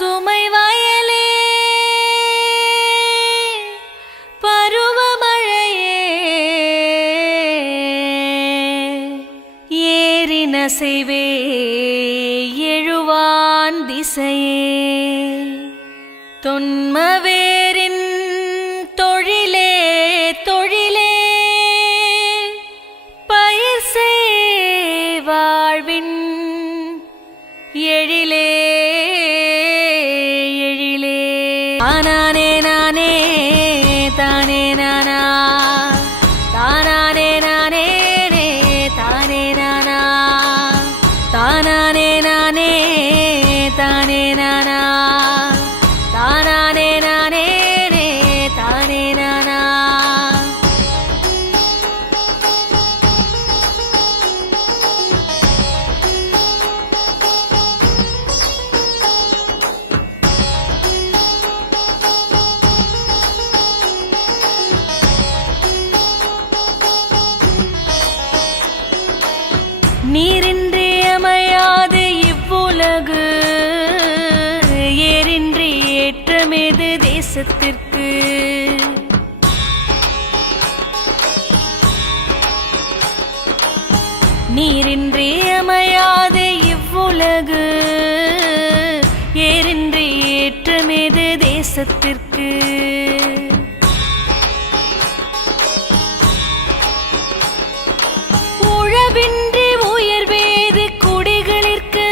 பசுமை வயலே பருவமழையே ஏரினசைவே எழுவான் திசையே தொன்மவேரின் தொழிலே தொழிலே பயிர் செய் வாழ்வின் எழிலே எழிலே தானானே நானே தானே நானா தானானே நானே தானே நானா தானானே நானே தானே நானா தானானே நானே தானே நானா நீரின்றி அமையாது இவ்வுலகு ஏரின்றி ஏற்றமேது தேசத்திற்கு நீரின்றி அமையாது இவ்வுலகு ஏரின்றி ஏற்றமேது தேசத்திற்கு உழவின்றி உயர்வேது குடிகளிற்கு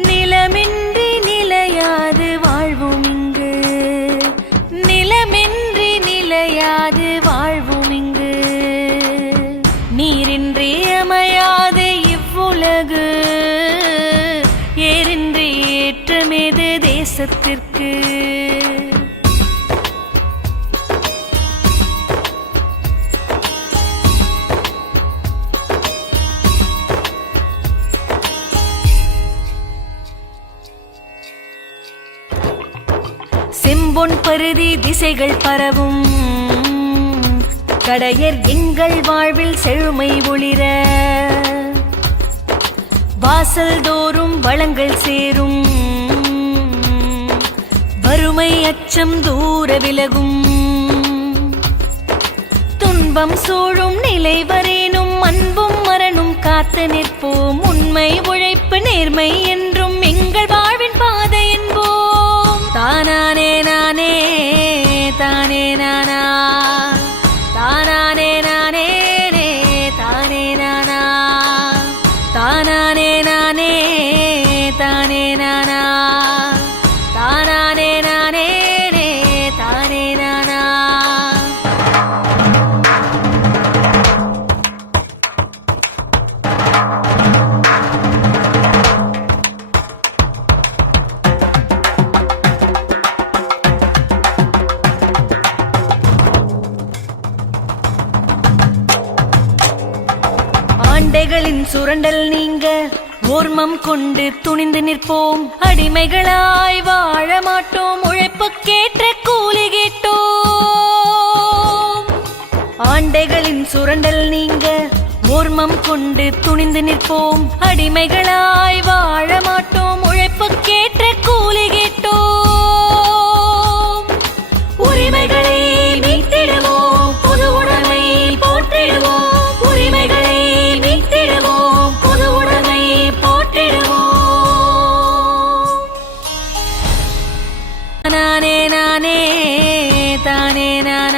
நிலமின்றி நிலையாது வாழ்வும் இங்கு நிலமின்றி நிலையாது வாழ்வும் இங்கு நீரின்றி அமையாது இவ்வுலகு ஏரின்றி ஏற்றமேது தேசத்திற்கு செம்பொன் பருதி திசைகள் பரவும் கடையர் எங்கள் வாழ்வில் செழுமை ஒளிர வாசல் தோறும் வளங்கள் சேரும் வறுமை அச்சம் தூர விலகும் துன்பம் சூழும் நிலை வரேனும் அன்பும் மரணும் காத்து நிற்போம் உண்மை உழைப்பு நேர்மை என்றும் எங்கள் வாழ்வின் பாதை என்போம் தானானே நானே தானே நானா தானானே நானே தானே நானா தானானே நானே தானே நானா தானானே நானே தானே நானா ஆண்டைகளின் சுரண்டல் நீங்க ஓர்மம் கொண்டு துணிந்து நிற்போம் அடிமைகளாய் வாழ மாட்டோம் உழைப்புக்கேற்ற கூலி கேட்டோம் ஆண்டைகளின் சுரண்டல் நீங்க ஓர்மம் கொண்டு துணிந்து நிற்போம் அடிமைகளாய் வாழ மாட்டோம் உழைப்புக்கேற்ற கூலி கேட்டோம் உரிமைகளை மீட்டிடுவோம் பொது உடைமை போற்றிடுவோம் உரிமைகளை மீட்டிடுவோம் பொது உடைமை போற்றிடுவோம் நானே நானே தானே நானே